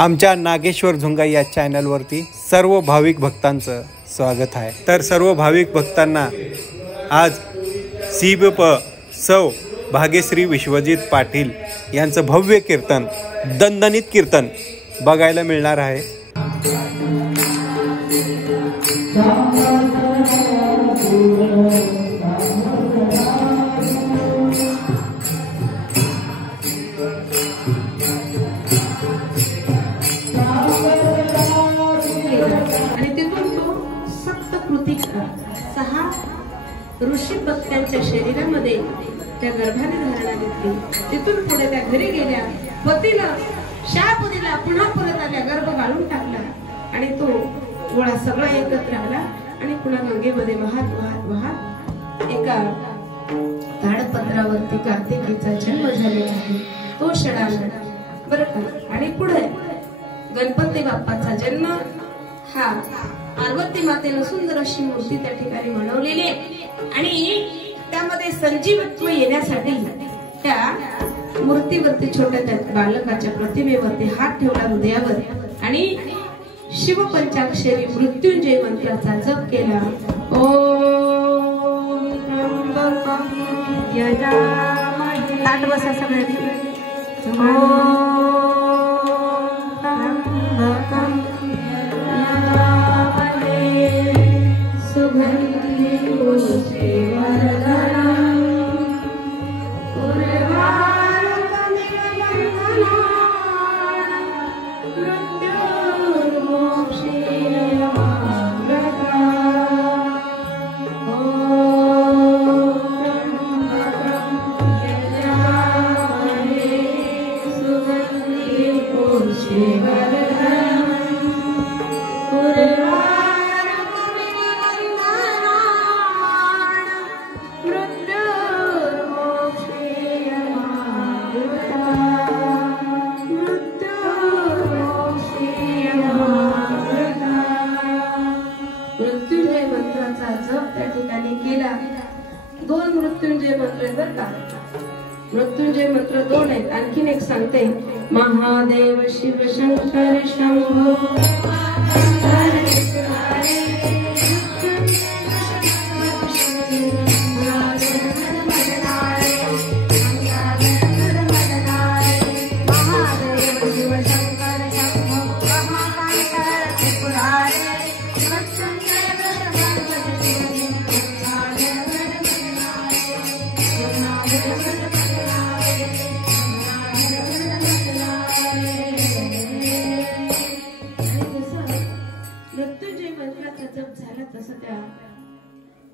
आमच्या नागेश्वर झुंगाई या चॅनलवरती सर्व भाविक भक्तांचं स्वागत आहे। तर सर्व भाविक भक्तांना आज सीबप सौ भाग्यश्री विश्वजित पाटील यांचं भव्य कीर्तन, दणदणीत कीर्तन बघायला मिळणार आहे। ऋषी भक्तांच्या शरीरामध्ये त्या गर्भाने धारणा घेतली। तिथून पुढे त्या घरी गेल्या, पतीला शाप दिला, पुन्हा परत आल्या, गर्भ गाळून टाकला आणि तो गोळा सगळा एकत्र आला आणि पुन्हा गंगेमध्ये वाहत वाहत वाहत एका ताडपत्रावरती कार्तिकीचा जन्म झालेला आहे, तो क्षणाला बरं का। आणि पुढे गणपती बाप्पाचा जन्म हा पार्वती मातेने सुंदर अशी मूर्ती त्या ठिकाणी बनवलेली आहे आणि त्यामध्ये संजीवत्व येण्यासाठी त्या मूर्तीवरती छोट्या त्या बालकाच्या प्रतिमेवरती हात ठेवला हृदयावर आणि शिवपंचाक्षरी मृत्युंजय मंत्राचा जप केला। ओम त्र्यंबकं यजामहे, ताट बसा सगळ्यांनी। ओम त्र्यंबकं दोन मृत्युंजय मंत्र बर का, मृत्युंजय मंत्र दोन आहेत। आणखीन एक सांगते, महादेव शिव शंकर शंभो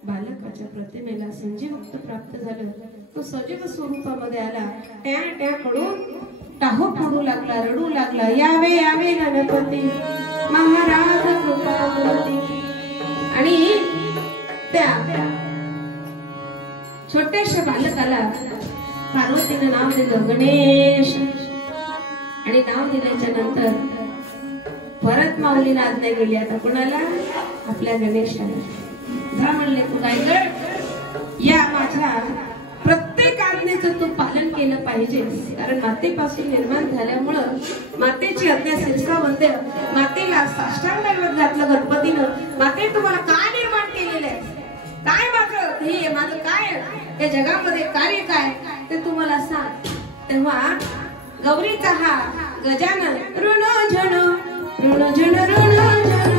बालकाच्या प्रतिमेला संजीवत्व प्राप्त झालं। तो सजीव स्वरूपामध्ये आला, त्या त्या कडून टाहो पडू लागला, रडू लागला, यावे यावे गणपती महाराज कृपावती। आणि त्या छोट्याशा बालकाला पार्वतीने नाव दिलं गणेश आणि नाव दिल्याच्या नंतर परत माऊलीला आज्ञा गेली, आता कोणाला? आपल्या गणेशाला। जा म्हणले, तू काय कर, या माझ्या प्रत्येक आज्ञेचं तू पालन केलं पाहिजे, कारण मातेपासून निर्माण झाल्यामुळं मातेची आज्ञा शिरसावंत, मातेला साष्टांग दैवत घातलं गणपतीनं। माते, तुम्हाला काय निर्माण केलेलं आहे, काय माझं हे माझं काय त्या जगामध्ये कार्य काय ते तुम्हाला सांग। तेव्हा गौरीचा हा गजानन ऋण झण ऋण झण ऋण झण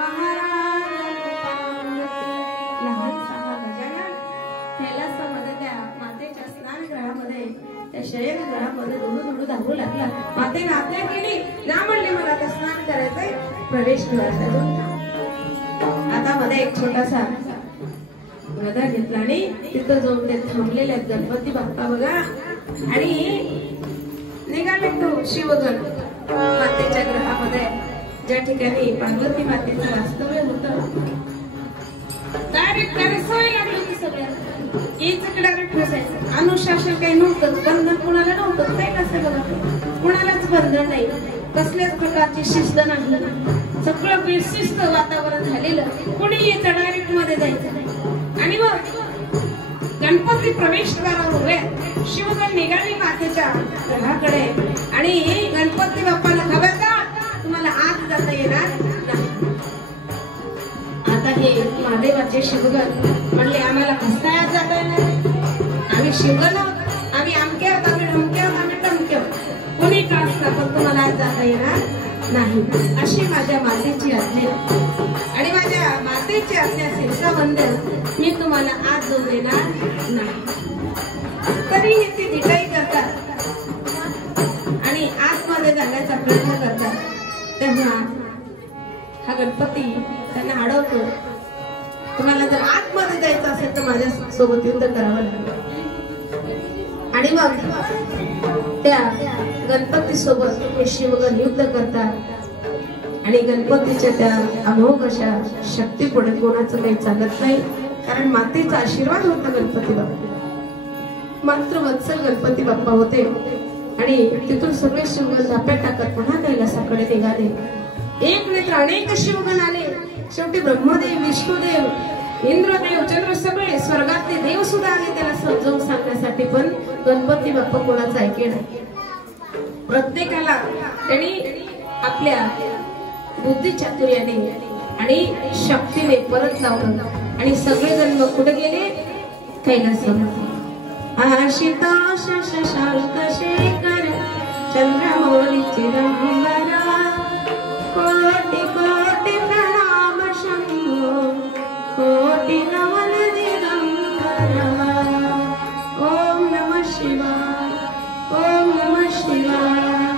महाराज लहानसा हा गजानन कैलासामध्ये त्या मातेच्या स्नानगृहामध्ये त्या शयनगृहामध्ये धुडू धावू लागला. मातेने आज्ञा केली, ना म्हणले मला आता स्नान करायचंय, प्रवेश करायचा. आता मध्ये एक छोटासा गदा घेतला आणि तिथं जाऊन ते थांबलेले आहेत गणपती बाप्पा बघा. आणि निघाले तो शिवगण मातेच्या ग्रहामध्ये, ज्या ठिकाणी पार्वती मातेचं वास्तव्य होतं. डायरेक्ट सवय लागली होती सगळ्यांना, यायचं डायरेक्ट बसायचं. अनुशासन काही नव्हतं, बंधन कुणाला नव्हतं. ते कसं बघा, कुणालाच बंधन नाही, कसल्याच प्रकारची शिस्त नाही, सगळं बेशिस्त वातावरण झालेलं. कुणी यायचं डायरेक्ट मध्ये जायचं नाही. आणि मग गणपती प्रवेशद्वारावर उभे शिवगण निघाली मातेच्या ग्रहाकडे. आणि गणपती बाप्पाला खबरदार, तुम्हाला आत जाता येणार नाही. आता हे महादेवाचे शिवगण म्हणले, आम्हाला कसं आत जाता येणार? आम्ही शिवगण आहोत, आम्ही अमके आहोत, आम्ही ढमके आहोत, आम्ही टमके आहोत. कोणी का असला पण तुम्हाला आत जाता येणार नाही, अशी माझ्या मातेची आज्ञा. आणि माझ्या मातेची आज्ञा शिरसावंदन, मी तुम्हाला आत जाऊ देणार नाही. तरीही ती धिटाई करतात आणि आतमध्ये जाण्याचा प्रयत्न करतात. तेव्हा हा गणपती त्यांना अडवतो, तुम्हाला जर आतमध्ये जायचं असेल तर माझ्या सोबत युद्ध करावं लागेल. आणि मग त्या गणपती सोबत हे शिवगण युद्ध करतात. आणि गणपतीच्या त्या अमोघ अशा शक्ती पुढे कोणाचं काही चालत नाही, कारण मातेचा आशीर्वाद होता गणपती बाप्पा. मात्र वत्सल गणपती बाप्पा होते. आणि तिथून सगळे शिवगण धाप्यात टाकत पुन्हा कैलासाकडे निघाले. एक नेत्र अनेक शिवगण आले. शेवटी ब्रह्मदेव, विष्णुदेव, इंद्रदेव, चंद्र सगळे स्वर्गातले देव सुद्धा आले त्याला समजावून सांगण्यासाठी. पण गणपती बाप्पा कोणाचं ऐके नाही. प्रत्येकाला त्यांनी आपल्या बुद्धी चातुर्याने आणि शक्तीने परत लावलं. आणि सगळेजण मग कुठे गेले? कैलासामध्ये. आशितोष शशांक शेखर चंद्रमौली चिरंबरा, कोटि कोटि प्रणाम शंभो, कोटि नमन दिगंबरा. ओम नमः शिवाय, ओम नमः शिवाय.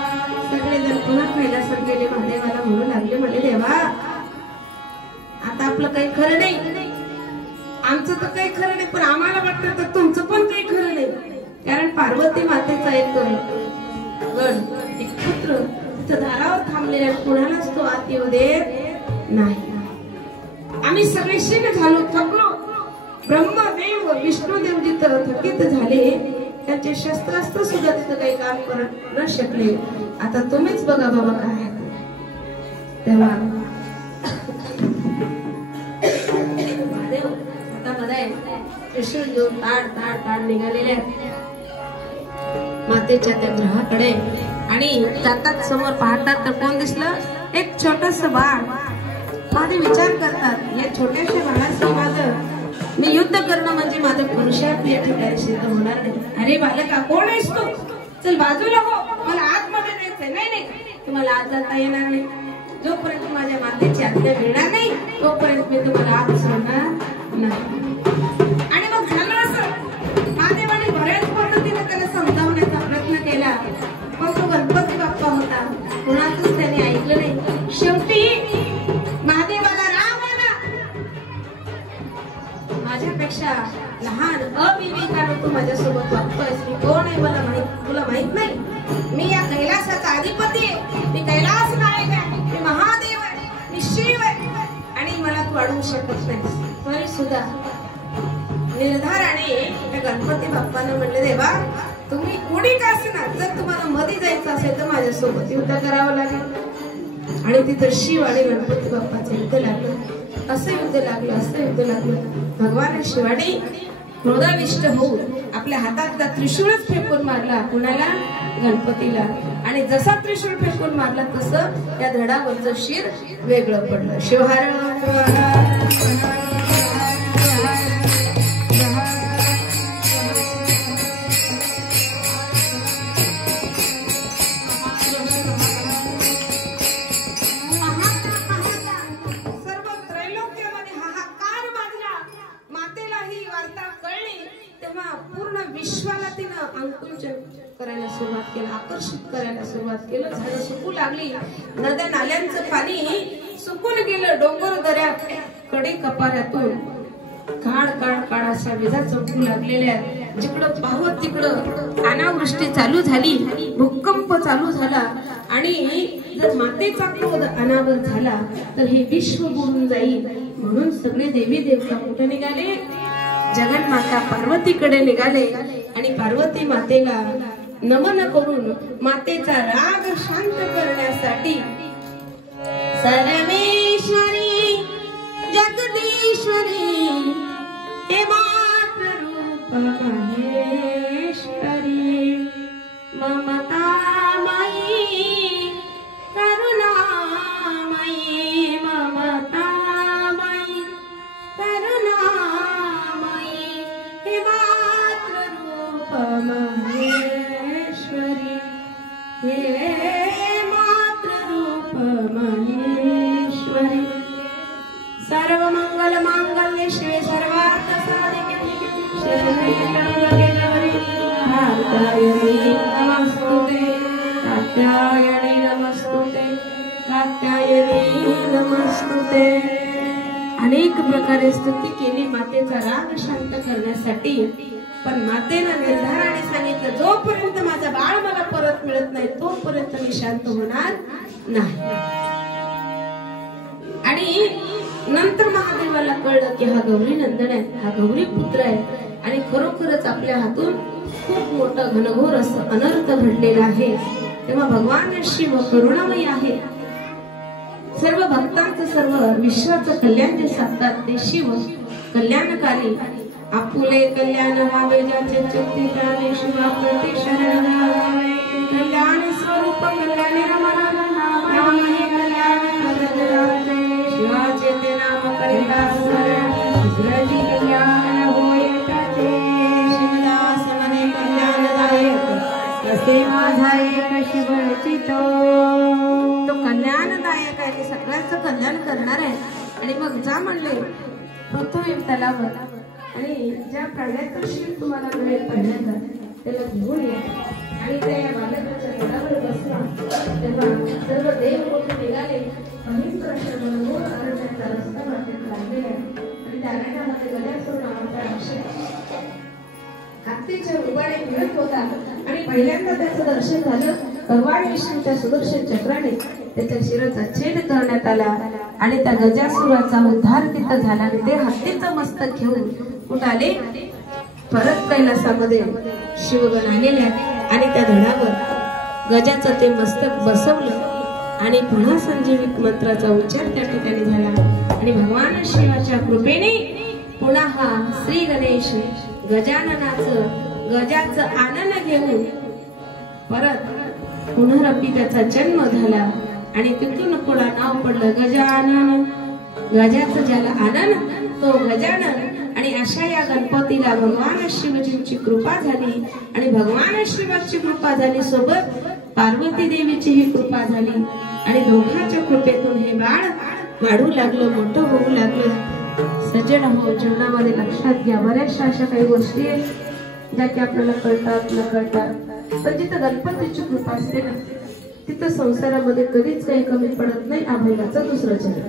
सगळेजण पुन्हा कैलासात गेले. महादेवाला म्हणू लागले, म्हणे देवा आता आपलं काही खरं नाही, आमचं तर काही खरं नाही, पण आम्हाला वाटतं तर तुमचं पण काही खरं नाही. कारण पार्वती मातेचा एक गण, एक पुत्र तिथं दारावर थांबलेल्या, कुणालाच तो आत येऊ देत नाही. आम्ही सगळे शीघ्र झालो, थकलो. ब्रह्मदेव, विष्णुदेव जिथं थकीत झाले, त्यांचे शस्त्रास्त्र सुद्धा तिथं काही काम करत न शकले. आता तुम्हीच बघा बाबा काय. तेव्हा महादेव हातामध्ये त्रिशूळ घेऊन ताड ताड ताड निघालेले मातेच्या त्या ग्रहाकडे. आणि जातात, समोर पाहतात तर कोण दिसलं? एक छोटस बाळ. माझे विचार करतात, या छोट्याशा बाळाशी माझं मी युद्ध करणं म्हणजे माझं पुरुषार्थ या ठिकाणी सिद्ध होणार नाही. अरे बालका, कोण आहेस तू? चल बाजूला हो, मला आतमध्ये जायचंय. नाही नाही, तुम्हाला आत जाता येणार नाही. जोपर्यंत माझ्या मातेची आज्ञा मिळणार नाही तोपर्यंत मी तुम्हाला आत सोडणार नाही. आणि मग झालं असं, महादेवाने बऱ्याच पद्धतीने त्याला समजावण्याचा प्रयत्न केला, पण तो गणपती बाप्पा होता, कुणाचंच त्याने ऐकलं नाही. शेवटी महादेवाला राग आला, माझ्यापेक्षा लहान अविवेकानं तू माझ्यासोबत वागतोयस. मी कोण आहे मला माहित, तुला माहित नाही. मी या कैलासाचा अधिपती आहे, मी कैलास नायक आहे, मी महादेव आहे, मी शिव आहे. आणि मला तू अडवू शकत नाही. तरी सुद्धा निर्धाराने त्या गणपती बाप्पानं म्हणले, देवा तुम्ही कोणी का असणार, जर तुम्हाला मध्ये जायचं असेल तर माझ्यासोबत युद्ध करावं लागेल. आणि तिथं शिव आणि गणपती बाप्पाचं युद्ध लागलं. असं युद्ध लागलं, असं युद्ध लागलं. भगवान शिवाने क्रोधाविष्ट होऊन आपल्या हातातला त्रिशूळच फेकून मारला. कुणाला? गणपतीला. आणि जसा त्रिशूळ फेकून मारला तसं त्या धडावरचं शिर वेगळं पडलं. शिवहार सर्व संकुचन करायला सुरुवात केलं, आकर्षित करायला सुरुवात केलं. झाडं सुकू लागली, नद्या नाल्यांचं पाणी सुकून गेलं. डोंगर दऱ्या कडे कपाऱ्यातून काळ काळ काळ अशा विजा चमकू लागलेल्या. जिकडं पाहत तिकडं अनावृष्टी चालू झाली, भूकंप चालू झाला. आणि जर मातेचा क्रोध अनावर झाला तर हे विश्व बुडून जाईल. म्हणून सगळे देवी देवता कुठे निघाले? जगन्माता पार्वतीकडे निघाले. आणि पार्वती मातेला नमन करून मातेचा राग शांत करण्यासाठी सर्वेश्वरी जगदीश्वरी हे मात्र रूप महेश्वरी ममतामयी करुणामयी ममतामयी करुणामयी हे मात्र रूप महेश्वरी हे मात्र रूप महेश्वरी. सर्व मंगल मांगल्ये शिवे सर्वार्थ साधिके शरण्ये त्र्यंबके गौरी कात्यायनी नमस्तुते कात्यायनी नमस्तुते कात्यायनी नमस्तुते. अनेक प्रकारे स्तुती केली मातेचा राग शांत करण्यासाठी. पण मातेनं निर्धाराने सांगितलं, जोपर्यंत माझा बाळ मला परत मिळत नाही तोपर्यंत मी शांत होणार नाही. आणि नंतर महादेवाला कळलं की हा गौरी नंदन आहे, हा गौरी पुत्र आहे. आणि खरोखरच आपल्या हातून खूप मोठं घनघोर असं अनर्थ घडलेला आहे. तेव्हा भगवान शिव करुणामय आहे. सर्व भक्तांचं सर्व विश्वाचं कल्याण जे साधतात ते शिव कल्याणकारी. आपुले कल्याण व्हावे ज्याचे चित्ती त्याने शिवा प्रति शरण जावे. कल्याण स्वरूप कल्याण रमणाने कल्याण करते शिवाचे ते नाम करिता दुसऱ्याची कल्याण होय त्याचे. शिवदास मने कल्याणदायक असे माझा एक शिवची तो कल्याणदायक आहे, ते सगळ्यांचं कल्याण करणार आहे. आणि मग जा म्हणले पृथ्वी तलावर आणि ज्या प्राण्याचा शिव तुम्हाला मिळेल पहिल्यांदा त्याला घेऊन या. आणि त्या बालकाच्या घोड्यावर बसला. तेव्हा सर्व देव मोठे निघाले. अहिंद मनोहर अरण्याचा रस्ता वाटेत लागलेला आहे. आणि त्या अरण्यामध्ये गजासूर नावाचा राक्षस हत्तीच्या रूपाने फिरत होता. आणि पहिल्यांदा त्याचं दर्शन झालं. भगवान विष्णूच्या सुदर्शन चक्राने त्याच्या शिराचा छेद करण्यात आला. आणि त्या गजासुराचा उद्धार तिथं झाला. आणि ते हत्तीचं मस्तक घेऊन कुठं आले? परत कैलासामध्ये शिवगण आलेले. आणि त्या धडावर गजाचं ते मस्तक बसवलं. आणि पुन्हा संजीवित मंत्राचा उच्चार त्या ठिकाणी झाला. आणि भगवान शिवाच्या कृपेने पुन्हा हा श्री गणेश गजाचं आनंद घेऊन परत पुनरपी त्याचा जन्म झाला. आणि तिथून पुढे नाव पडलं गजानन. गजाचं ज्याला आनंद तो गजानन. आणि अशा या गणपतीला भगवान शिवजींची कृपा झाली. आणि भगवान शिवाची कृपा झाली, सोबत पार्वती देवीची ही कृपा झाली. आणि दोघांच्या कृपेतून हे बाळ वाढू लागलं, मोठं होऊ लागलं. सज्जन हो, जीवनामध्ये लक्षात घ्या, बऱ्याचशा अशा काही गोष्टी आहेत ज्या की आपल्याला कळतात न कळतात. पण जिथं गणपतीची कृपा असते ना तिथं संसारामध्ये कधीच काही कमी पडत नाही. अभंगाचं दुसरं चरण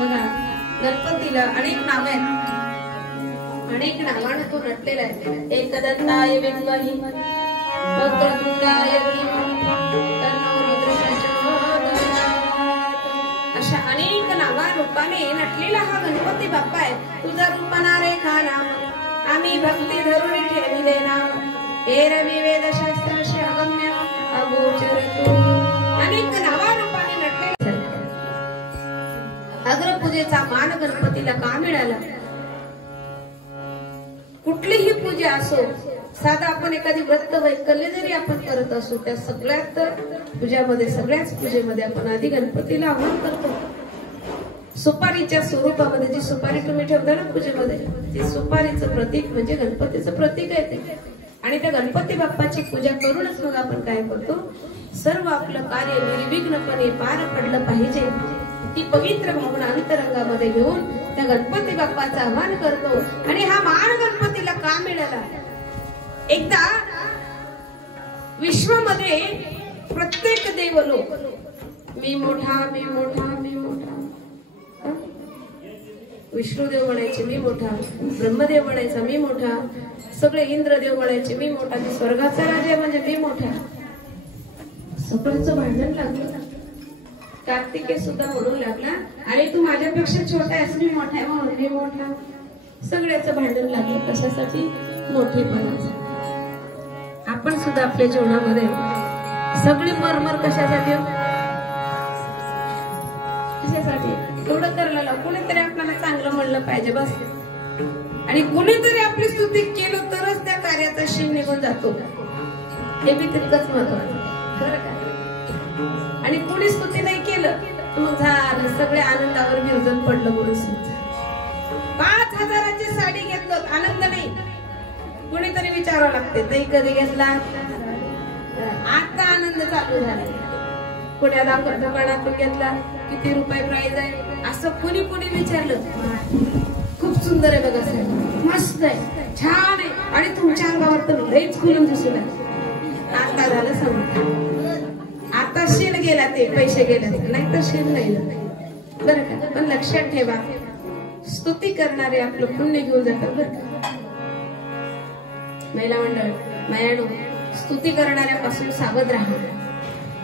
बघा गणपतीला अनेक नाव आहेत, अनेक नावानं तो नटलेला आहे. एकदंताय विद्महे वक्रतुंडाय धीमहि तन्नो रुद्रः प्रचोदयात्. अशा अनेक नावा रूपाने नटलेला हा गणपती बाप्पा आहे. तुझा रूपना रेखा नाम आम्ही भक्ती धरून ठेविले नाम. एरवी वेदशास्त्राशी अगम्य अगोचर तू. अनेक नावा रूपाने नटलेला अग्रपूजेचा मान गणपतीला का मिळाला? कुठलीही पूजा असो, साधा आपण एखादी व्रत वैकल्य जरी आपण करत असू, त्या सगळ्यात पूजामध्ये सगळ्याच पूजेमध्ये आपण आधी गणपतीला आवाहन करतो. सुपारीच्या स्वरूपामध्ये जी सुपारी तुम्ही ठेवता ना पूजेमध्ये, ती सुपारीचं प्रतीक म्हणजे गणपतीचं प्रतीक आहे ते. आणि त्या गणपती बाप्पाची पूजा करूनच मग आपण काय करतो, सर्व आपलं कार्य निर्विघ्नपणे पार पडलं पाहिजे ती पवित्र भावना अंतरंगामध्ये घेऊन त्या गणपती बाप्पाचं आवाहन करतो. आणि हा मान गणपतीला का मिळाला? एकदा विश्वामध्ये प्रत्येक देवलोक मी मोठा मी मोठा मी मोठा, विष्णुदेव म्हणायचे मी मोठा, ब्रह्मदेव म्हणायचा मी मोठा, सगळे इंद्रदेव म्हणायचे मी मोठा, स्वर्गाचा राजा म्हणजे मी मोठा. सगळ्यांचं भांडण लागलं. कार्तिकेय सुद्धा म्हणू लागला, अरे तू माझ्यापेक्षा छोटा आहेस, मी मोठा आहे म्हणून मी मोठा. सगळ्याचं भांडण लागलं. कशासाठी? मोठेपणाचं. आपण सुद्धा आपल्या जीवनामध्ये सगळी मरमर कशासाठी? कशासाठी? एवढं करायला कुणीतरी आपल्याला चांगलं म्हणलं पाहिजे बस. आणि कुणीतरी आपली स्तुती केलं तरच त्या कार्याचा शीण निघून जातो. हे बी तितकंच महत्वाचं बरं का. आणि कोणी स्तुती नाही केलं मग झालं, सगळे आनंदावर विरजन पडलं म्हणून. 5,000ची साडी घेतलं, आनंद नाही. कोणीतरी विचारावं लागते ताई कधी घेतला? आता आनंद चालू झाला. पुण्याला दुकानातून घेतला, किती रुपये प्राइस आहे असं कोणी कोणी विचारलं. खूप सुंदर आहे बघा साहेब, मस्त आहे, छान आहे, आणि तुमच्या अंगावर तर लईच खुलून दिसू लागलं. आता झालं समज. आता शील गेला, ते पैसे गेले, नाही तर शील नाही बरं का. पण लक्षात ठेवा, स्तुती करणारे आपलं पुण्य घेऊन जातात बरं का. महिला मंडळ मायानो, स्तुती करणाऱ्यापासून सावध राहा.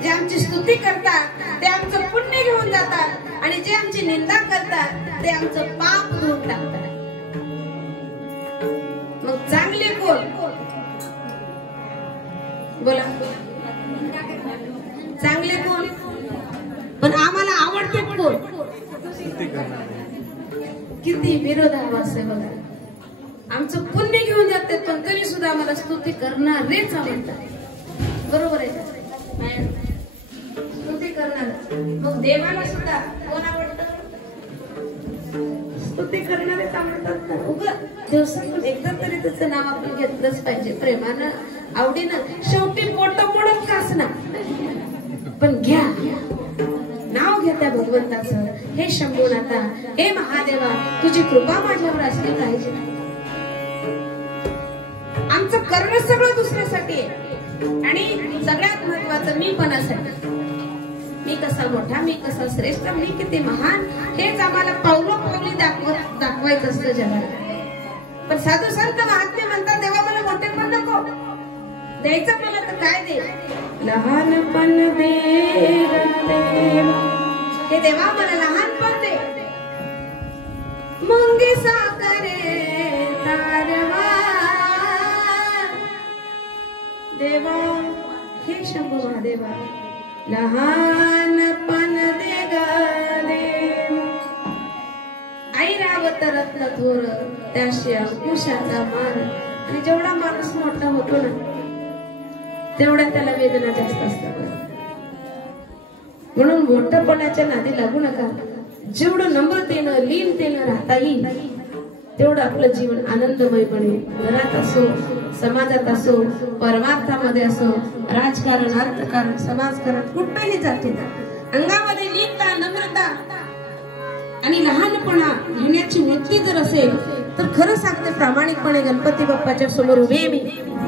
जे आमची स्तुती करतात ते आमचं पुण्य घेऊन जातात, आणि जे आमची निंदा करतात ते आमचं पाप धुवून टाकतात. मग चांगले कोण? बोला, चांगले कोण? पण आम्हाला आवडते कोण? किती विरोधाभास आहे बघा. आमचं पुण्य घेऊन जातात पण तरी सुद्धा आम्हाला स्तुती करणारेच आवडतात. बरोबर आहे का? स्तुती करणार. मग देवाला सुद्धा कोण आवडतं? स्तुती करणारेच आवडतात ना. उगं दिवसातून एकदा तरी त्याचं नाव आपण घेतलंच पाहिजे, प्रेमानं आवडीनं. शेवटी पोट मोडत काच ना, पण घ्या नाव घ्या त्या भगवंताचं. हे शंभूनाथा, हे महादेवा, तुझी कृपा माझ्यावर असली पाहिजे. आमचं करणं सगळं दुसऱ्यासाठी आहे, आणि सगळ्यात महत्वाचं मीपणासाठी. मी कसा मोठा, मी कसा श्रेष्ठ, मी किती महान, हेच आम्हाला पावलोपावली दाखवायचं असतं जगाला. पण साधू संत महात्मे म्हणतात, देवा मला मोठेपण नको, द्यायचं मला तर काय दे, लहानपण दे हे देवा, मला लहानपण दे. मुंगी साखरे तारवा देवा, हे शंभू महादेवा, लहानपण दे ग देव. आई रावत रत्न थोर, त्याशी अंकुशाचा मान. आणि जेवढा माणूस मोठा होतो ना तेवढ्या त्याला वेदना जास्त असतात. म्हणून मोठपणाच्या नादी लागू नका. जेवढं नम्रतेनं लीनतेनं राहता येईल तेवढं आपलं जीवन आनंदमय बनेल. घरात असो, समाजात असो, परमार्थामध्ये असो, राजकारण, अर्थकारण, समाजकारण, कुठेही जातो अंगामध्ये लीनता, नम्रता आणि लहानपणा लिहिण्याची वृत्ती जर असेल तर खरं सांगते, प्रामाणिकपणे गणपती बाप्पाच्या समोर उभे मी,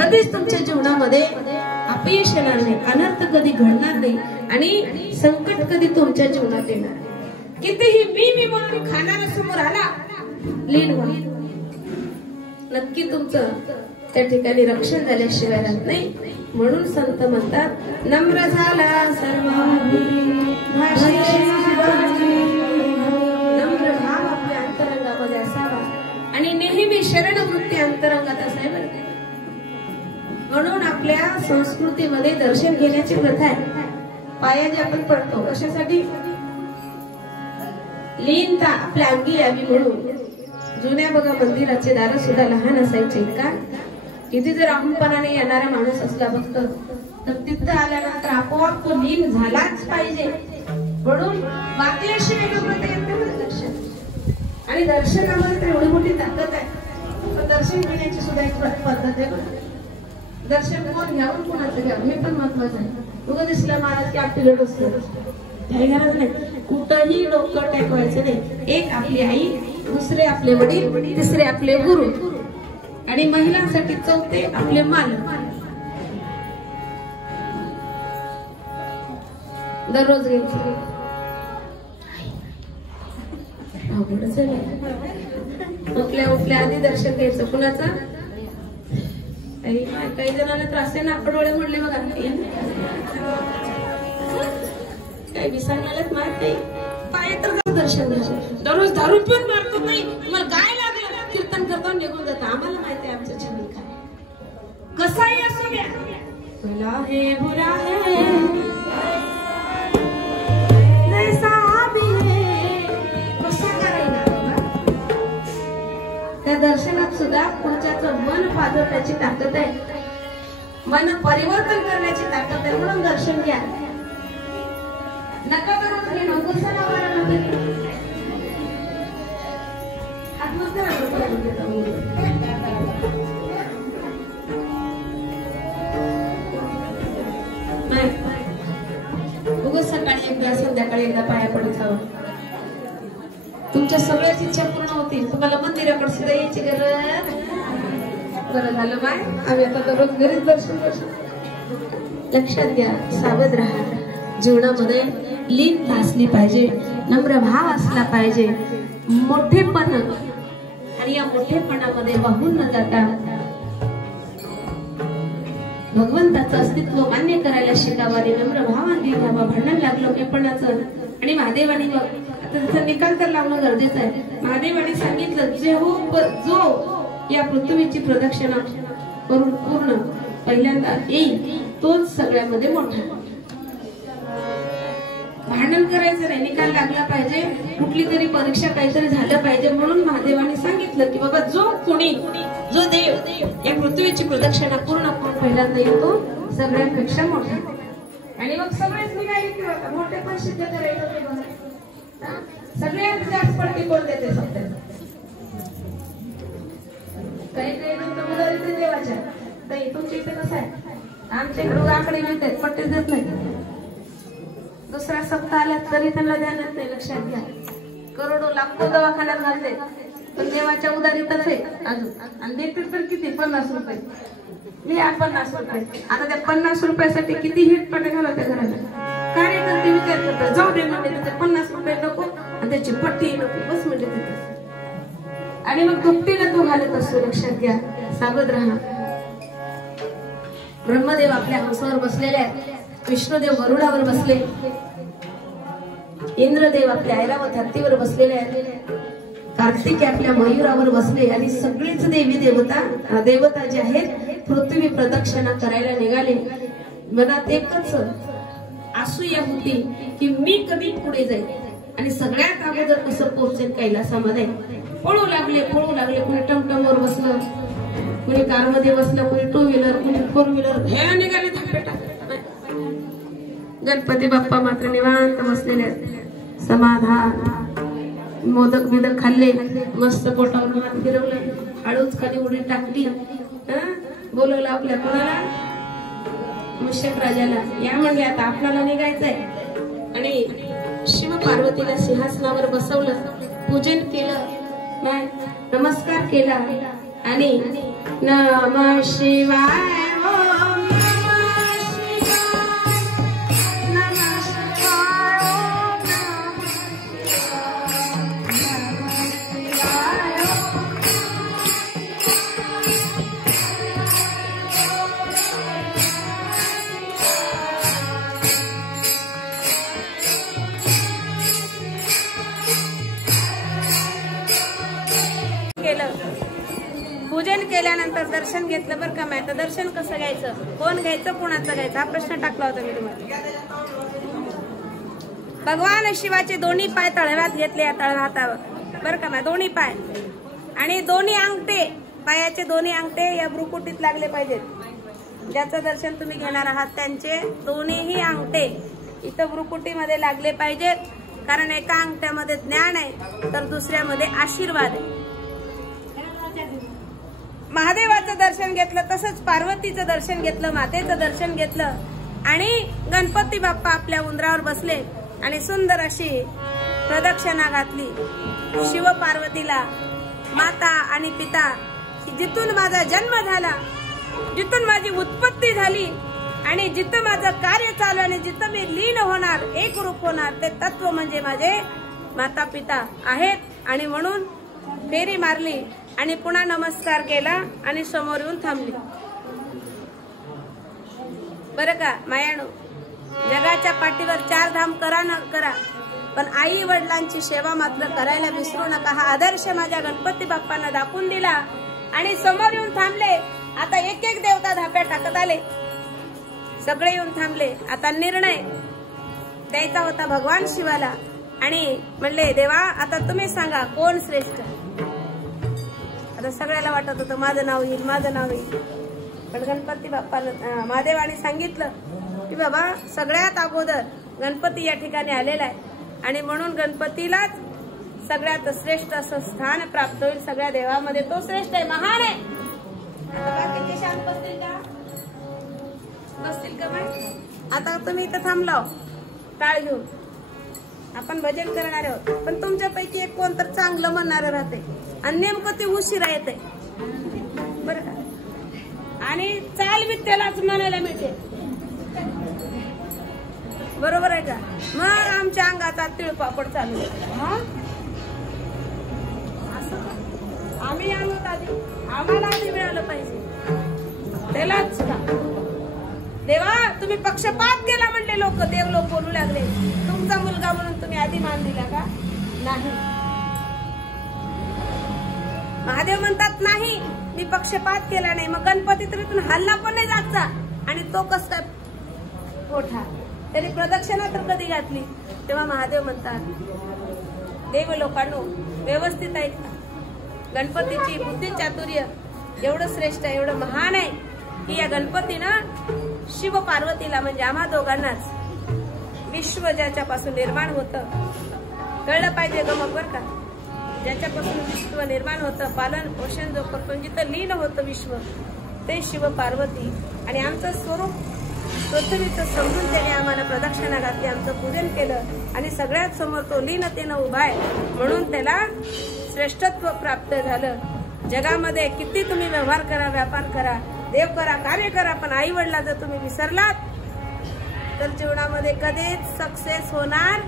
कधीच तुमच्या जीवनामध्ये अपयश येणार नाही, अनर्थ कधी घडणार नाही, आणि संकट कधी तुमच्या जीवनात येणार नाही. कितीही मी म्हणून खाणारा समोर आला लीन व्हा, नक्की तुमचं त्या ठिकाणी रक्षण झाल्याशिवाय राहत नाही. म्हणून संत म्हणतात नम्र झाला सर्व नम्र भाव आपल्या अंतरंगामध्ये असावा आणि नेहमी शरण वृत्ती अंतरंगात असावी. म्हणून आपल्या संस्कृतीमध्ये दर्शन घेण्याची प्रथा आहे. पायाने आपण पडतो कशासाठी? लीनता आपल्या अंगी यावी म्हणून. जुन्या बघा मंदिराचे दार सुद्धा लहान असायचे का? किती जर अहंपणाने येणारा माणूस असला फक्त तर तिथं आल्यानंतर आपोआप तो लीन झालाच पाहिजे. म्हणून वाक्याशिवाय नम्रता येत नाही दर्शन. आणि दर्शनामध्ये तर एवढी मोठी ताकद आहे. पण दर्शन घेण्याची सुद्धा एक पद्धत आहे. दर्शन कोण घ्यावं कोणाचं घ्यावं हे पण महत्वाचं आहे. उगा दिसला महाराज की आपली लढ असतो काही गरज नाही. कुठंही डोकं टेकवायचं नाही. एक आपली आई, दुसरे आपले वडील, तिसरे आपले गुरु आणि महिलांसाठी चौथे आपले मालक. दररोज घ्यायचं अवघडच आहे. उठल्या आधी दर्शन घ्यायचं. कुणाचं? काही जणांना त्रास आहे ना, आपण डोळे म्हणले बघा काही विसरण्यालाच माहित नाही. पाय तर दर्शन घ्यायचं. दररोज दारू पण मारतो नाही. मग काय लागलं कीर्तन करतो निघून जातं. आम्हाला माहिती आहे आमचं जीवन काय कसाही असू द्या. भला हे बुरा है जैसा भी है कसा करायला त्या दर्शनात सुद्धा पुढच्याचं मन पाजवण्याची ताकद आहे. मन परिवर्तन करण्याची ताकद आहे. म्हणून दर्शन घ्या. नका करून हे नको सणावारा नको सकाळी एकदा संध्याकाळी एकदा पाया पडत हवं. तुमच्या सगळ्याच इच्छा पूर्ण होतील. तुम्हाला मंदिराकडे सुद्धा यायची गरज. बरं झालं बाय आम्ही आता दररोज घरीच दर्शन करतो. लक्षात घ्या, सावध राहा. जीवनामध्ये लीनता असली पाहिजे, नम्र भाव असला पाहिजे, मोठेपण. आणि या मोठेपणामध्ये वाहून न जाता भगवंताचं अस्तित्व मान्य करायला शिकावाने नम्र भावाने घ्यावा. भांडण लागलं मेपणाचं. आणि महादेवाने मग आता त्याचा निकाल तर लावणं गरजेचं आहे. महादेवाने सांगितलं जो या पृथ्वीची प्रदक्षिणा करून पूर्ण पहिल्यांदा येईल तोच सगळ्यामध्ये मोठा. भांडण करायचं नाही. निकाल लागला पाहिजे. कुठली तरी परीक्षा काहीतरी झालं पाहिजे. म्हणून महादेवाने सांगितलं की बाबा जो देव या पृथ्वीची प्रदक्षिणा पूर्ण करून पहिल्यांदा येतो सगळ्यांपेक्षा मोठा. आणि मग सगळेच निघाले मोठे पण सिद्ध करायचं. सगळ्यात जास्त पट्टी कोण देते सत्य? काही उदाहरण देवाच्या. तुमच्या इथे कसं आहे? आमच्याकडे आकडे मिळतात पट्टी देत नाही. दुसऱ्या सप्ताह आल्या तरी त्यांना ध्यानात नाही. लक्षात घ्या. करोडो लाखो दवाखान्यात घालते पण देवाच्या उदारीतच आहे अजून. आणि देते तर किती? 50 रुपये. लिहा 50 रुपये. आता त्या 50 रुपयासाठी किती हिट पट्टे घालवते घराला. कार्यकर्ते विचार करतात जाऊ दे म्हणजे ते 50 रुपये नको आणि त्याची पट्टी नको बस म्हणजे तिथे. आणि मग दुपटीला तो घालत असतो. लक्षात घ्या, सावध राहा. ब्रह्मदेव आपल्या हंसावर बसलेले आहेत. विष्णुदेव गरुडावर बसले. इंद्रदेव आपल्या ऐरावत हत्तीवर बसलेले आहेत. कार्तिकी आपल्या मयुरावर बसले. आणि सगळेच देवी देवता जे आहेत पृथ्वी प्रदक्षिणा करायला निघाले. मनात एकच असूया होती की मी कधी पुढे जाईल आणि सगळ्यात अगोदर कसं पोहोचेल कैलासामध्ये. पळू लागले. कोणी टमटमवर बसलं, कोणी कारमध्ये बसलं, कोणी 2 व्हीलर, कोणी 4 व्हीलर. हे निघाले धापेटा. गणपती बाप्पा मात्र निवांत बसलेले आहेत. समाधान. मोदक बिदक खाल्ले. मस्त पोटावर हात फिरवलं. हळूच खाली उडी टाकली. बोलवलं आपल्या कोणाला? मुश्यक राजाला. या म्हणले आता आपल्याला निघायचंय. आणि शिव पार्वतीला सिंहासनावर बसवलं. पूजन केलं. नमस्कार केला. आणि नमः शिवाय केल्यानंतर दर्शन घेतलं बरं का माय, तर दर्शन कसं घ्यायचं, कोण घ्यायचं, कोणाचं घ्यायचं, हा प्रश्न टाकला होता मी तुम्हाला. भगवान शिवाचे दोन्ही पाय तळहात घेतले, या तळहातावर बरं का माय, दोन्ही पाय आणि दोन्ही अंगठे, पायाचे दोन्ही अंगठे या भ्रुकुटीत लागले पाहिजेत. ज्याचं दर्शन तुम्ही घेणार आहात त्यांचे दोन्हीही अंगठे इथं भ्रुकुटीमध्ये लागले पाहिजेत. कारण एका अंगठ्यामध्ये ज्ञान आहे तर दुसऱ्यामध्ये आशीर्वाद आहे. महादेवाचं दर्शन घेतलं, तसंच पार्वतीचं दर्शन घेतलं, मातेचं दर्शन घेतलं आणि गणपती बाप्पा आपल्या उंदरावर बसले आणि सुंदर अशी प्रदक्षिणा घातली. शिव पार्वतीला माता आणि पिता, जिथून माझा जन्म झाला, जिथून माझी उत्पत्ती झाली आणि जिथं माझं कार्य चालू आणि जिथं मी लीन होणार, एक रूप होणार, ते तत्व म्हणजे माझे माता पिता आहेत. आणि म्हणून फेरी मारली आणि पुन्हा नमस्कार केला आणि समोर येऊन थांबली. बरं का मायाणू, जगाच्या पाठीवर 4 धाम करा न करा, पण आई वडिलांची सेवा मात्र करायला विसरू नका. हा आदर्श माझ्या गणपती बाप्पांना दाखवून दिला आणि समोर येऊन थांबले. आता एक एक देवता धाप्या टाकत आले, सगळे येऊन थांबले. आता निर्णय द्यायचा होता भगवान शिवाला आणि म्हणले, देवा आता तुम्ही सांगा कोण श्रेष्ठ. आता सगळ्याला वाटत होतं माझं नाव येईल, माझं नाव येईल, पण गणपती बाप्पाला महादेवाने सांगितलं की बाबा सगळ्यात अगोदर गणपती या ठिकाणी आलेला आहे आणि म्हणून गणपतीलाच सगळ्यात श्रेष्ठ असं स्थान प्राप्त होईल. सगळ्या देवामध्ये तो श्रेष्ठ आहे, महान आहे. आता बाकीचे शांत बसतील का? बसतील का बाई? आता तुम्ही इथं थांबलाव टाळ घेऊन, आपण भजन करणार आहोत, पण तुमच्यापैकी एक कोण तर चांगलं म्हणणारं राहते आणि नेमकं ते उशिरा येते बरं का, आणि चाल बी त्यालाच म्हणायला मिळते. बरोबर आहे का? मग आमच्या अंगाचा तिळपापड चालू आहे. असं आम्ही आणत आधी, आम्हाला आधी मिळालं पाहिजे त्यालाच का. देवा तुम्ही पक्षपात केला म्हणले लोक, देव लोक बोलू लागले, तुमचा मुलगा म्हणून तुम्ही आधी मान दिला का? नाही. महादेव म्हणतात नाही मी पक्षपात केला नाही. मग गणपती तर इथून हल्ला पण नाही जागचा आणि तो कस काय मोठा, तरी प्रदक्षिणा तर कधी घातली. तेव्हा महादेव म्हणतात, देव लोकांनो व्यवस्थित ऐका, गणपतीची बुद्धी चातुर्य एवढं श्रेष्ठ आहे, एवढं महान आहे की या गणपतीनं शिव पार्वतीला म्हणजे आम्हा दोघांनाच विश्व ज्याच्यापासून निर्माण होतं, कळलं पाहिजे गमक बर का, ज्याच्यापासून विश्व निर्माण होतं, पालन पोषण जो करतो, जिथं लीन होतं विश्व, ते शिव पार्वती. आणि आमचं स्वरूप पृथ्वीचं समजून त्याने आम्हाला प्रदक्षिणा घातली, आमचं पूजन केलं आणि सगळ्यात समोर तो लीनतेनं उभा आहे म्हणून त्याला श्रेष्ठत्व प्राप्त झालं. जगामध्ये किती तुम्ही व्यवहार करा, व्यापार करा, देव करा, कार्य करा, पण आई वडिला जर तुम्ही विसरलात तर जीवनामध्ये कधीच सक्सेस होणार,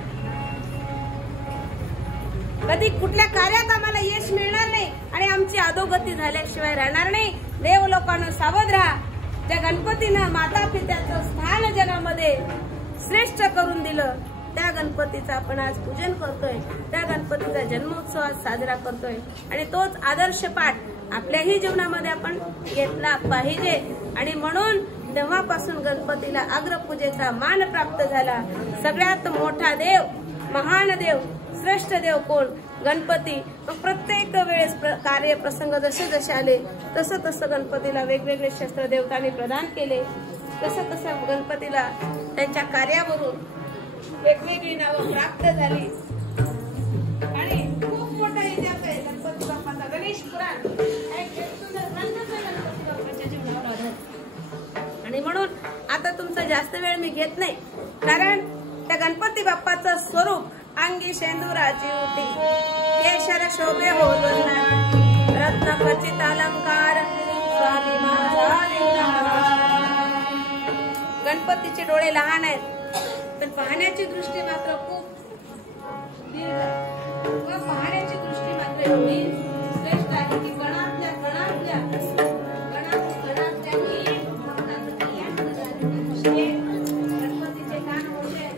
कधी कुठल्या कार्यात आम्हाला यश मिळणार नाही आणि आमची अधोगती झाल्याशिवाय राहणार नाही. देव लोकांना सावध राहा. ज्या गणपतीनं माता पित्याचं स्थान जगामध्ये श्रेष्ठ करून दिलं, त्या गणपतीचं आपण आज पूजन करतोय, त्या गणपतीचा जन्मोत्सव आज साजरा करतोय आणि तोच आदर्श पाठ आपल्याही जीवनामध्ये आपण घेतला पाहिजे. आणि म्हणून तेव्हापासून गणपतीला अग्रपूजेचा मान प्राप्त झाला. सगळ्यात मोठा देव, महान देव, श्रेष्ठ देव कोण? गणपती. प्रत्येक वेळेस कार्य प्रसंग जसे जसे आले तसं तसं गणपतीला वेगवेगळे शस्त्र देवतांनी प्रदान केले. तसं तसं गणपतीला त्यांच्या कार्यावरून वेगवेगळी नावं प्राप्त झाली आणि खूप मोठा इतिहास आहे गणपती बाप्पाचा. गणेश पुराण एक सुंदर ग्रंथच आहे गणपती बाप्पाच्या जीवनावर आधारित. आणि म्हणून आता तुमचा जास्त वेळ मी घेत नाही, कारण त्या गणपती बाप्पाचं स्वरूप अंगी शेंदुराची उटी, केशर शोभे होल रत्न खचित अलंकार, स्वामी माझा गणपतीचे डोळे लहान आहेत पण पाहण्याची दृष्टी मात्र खूप दीर्घ व पाहण्याची दृष्टी मात्र एवढी श्रेष्ठ आहे की गणातल्या गणपतीचे कान मोठे,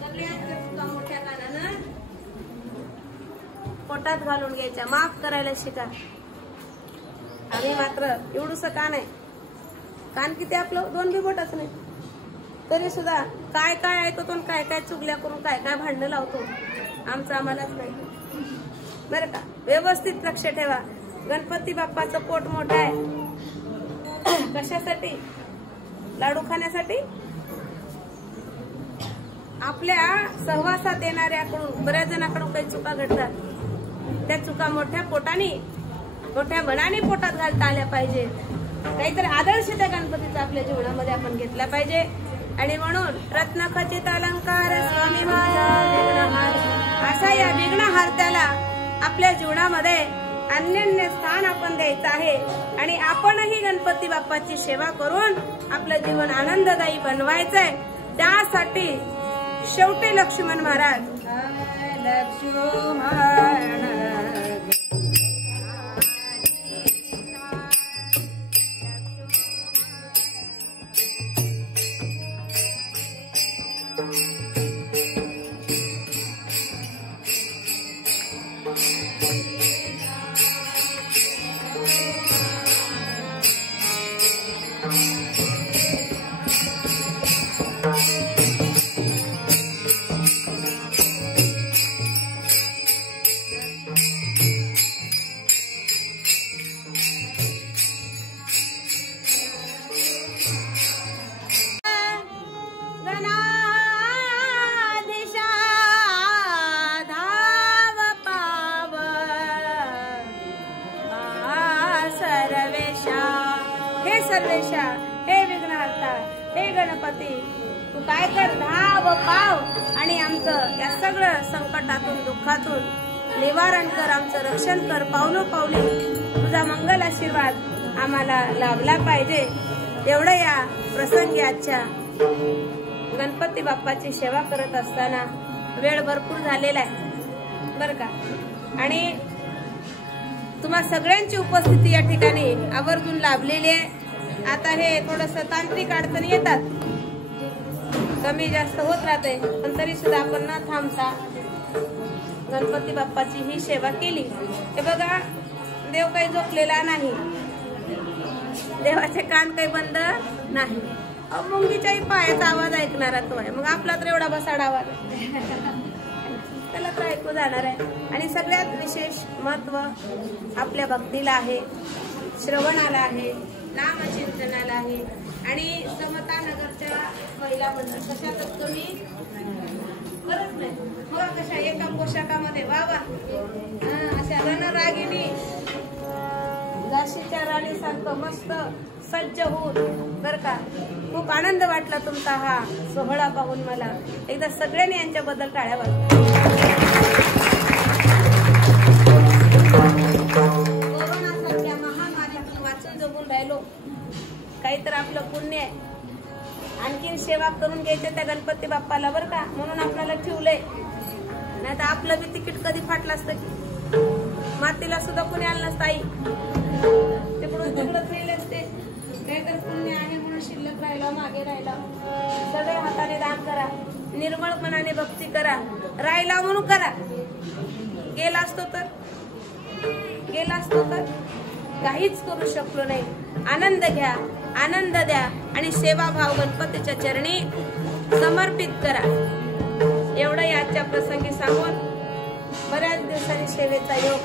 सगळ्यात मोठ्या कानानं पोटात घालून घ्यायच्या, माफ करायला शिका. आम्ही मात्र एवढूस कान आहे, कान किती आपलं 2 बोटच नाही, तरी सुद्धा काय काय ऐकतो, काय काय चुगल्या करून काय काय भांडणं लावतो, आमचं आम्हालाच नाही बरं का. व्यवस्थित लक्ष ठेवा. गणपती बाप्पाचं पोट मोठं आहे. कशासाठी? लाडू खाण्यासाठी. आपल्या सहवासात येणाऱ्याकडून बऱ्याच जणांकडून काही चुका घडतात. त्या चुका मोठ्या पोटाने, मोठ्या मनाने पोटात घालता आल्या पाहिजे. काहीतरी आदर्श त्या गणपतीचा आपल्या जीवनामध्ये आपण घेतला पाहिजे. आणि म्हणून रत्नखचित अलंकार स्वामी माझा विघ्नहार, असा या विघ्नहार्त्याला आपल्या जीवनामध्ये अनन्य स्थान आपण द्यायचं आहे. आणि आपणही गणपती बाप्पाची सेवा करून आपलं जीवन आनंददायी बनवायचंय. त्यासाठी शेवटी लक्ष्मण महाराज सर्वेशा, हे विघ्नहर्ता, हे गणपती, तू काय कर, धाव पाव आणि आमचं या सगळं संकटातून दुःखातून निवारण कर, आमचं रक्षण कर. पावलो पावली तुझा मंगल आशीर्वाद आम्हाला लाभला पाहिजे. एवढं या प्रसंगी आजच्या गणपती बाप्पाची सेवा करत असताना वेळ भरपूर झालेला आहे बरं का. आणि तुम्हा सगळ्यांची उपस्थिती या ठिकाणी आवर्जून लाभलेली आहे. आता हे थोडस तांत्रिक अडचणी येतात, कमी जास्त होत राहते, पण तरी सुद्धा आपण न थांबता गणपती बाप्पाची ही सेवा केली. हे बघा, देव काही झोपलेला नाही, देवाचे कान काही बंद नाही. मुंगीच्याही पायाचा आवाज ऐकणारा तो आहे, मग आपला तर एवढा बसाड आवाज त्याला तर ऐकू जाणार आहे. आणि सगळ्यात विशेष महत्व आपल्या भक्तीला आहे, श्रवणाला आहे, नामचिंतनाला आहे. आणि समता नगरच्या महिला मंडळ कशातच तुम्ही करत नाही बघा, कशा एका पोशाखामध्ये बाबा अशा रणरागिणी झाशीच्या राणीसारखं मस्त सज्ज होऊन बर का. खूप आनंद वाटला तुमचा हा सोहळा पाहून. मला एकदा सगळ्यांनी यांच्याबद्दल टाळ्या वाजवा. कोरोनासारख्या महामारीतून वाचून जगून राहिलो, काही तर आपलं पुण्य आहे. आणखीन सेवा करून घ्यायचे त्या गणपती बाप्पाला बर का, म्हणून आपल्याला ठेवलंय. नाही तर आपलं बी तिकीट कधी फाटलं असतं की, मातीला सुद्धा कुणी आलं नसतं. आई तिकडून तिकडच नेले असते. काहीतरी पुण्य आहे म्हणून शिल्लक राहिला, मागे राहिला. सगळे हाताने दान करा, निर्मळपणाने भक्ती करा, राहिला म्हणून करा. गेला असतो तर काहीच करू शकलो नाही. आनंद घ्या, आनंद द्या आणि सेवाभाव गणपतीच्या चरणी समर्पित करा. एवढं आजच्या प्रसंगी सांगून बऱ्याच दिवसांनी सेवेचा योग,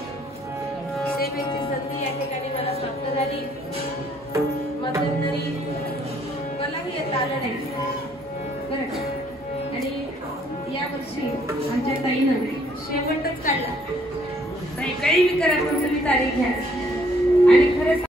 सेवेची संधी या ठिकाणी मला प्राप्त झाली. मध्यंतरी मलाही येता आलं नाही बरं. आणि यावर्षी आमच्या ताईनं शेवटच काढला. काही बी करा, पण तुम्ही तारीख घ्या. आणि खरंच